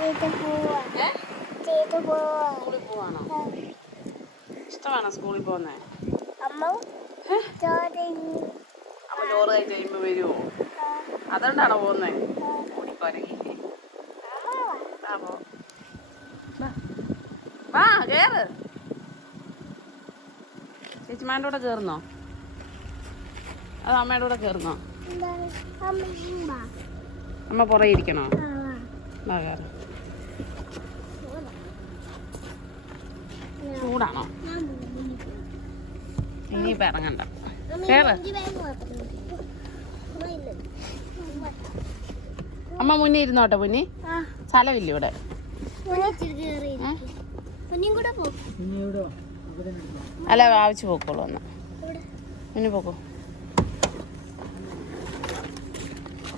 സ്കൂളിൽ പോവാണോ? ഇഷ്ടമാണോ സ്കൂളിൽ പോകുന്നേ? അമ്മ ചോറ് കഴിച്ച് കഴിയുമ്പോ വരുമോ? അതുകൊണ്ടാണോ പോകുന്നേ? ഓടിക്കോരങ്ങി വാ കേറ്. ചേച്ചിമാരുടെ കൂടെ കേറുന്നോ? അത് അമ്മയുടെ കൂടെ കേറുന്നോ? അമ്മ പുറകെ ഇരിക്കണോ? കേറ്. ചൂടാണോ? ഇനിയിപ്പോ ഇറങ്ങണ്ട. കേറ്. അമ്മ മുന്നേ ഇരുന്നോട്ടെ കുഞ്ഞി. സ്ഥലമില്ല ഇവിടെ. അല്ല ആവശ്യം പോക്കോളൂ ഒന്ന്. മുന്നേ പോക്കോ.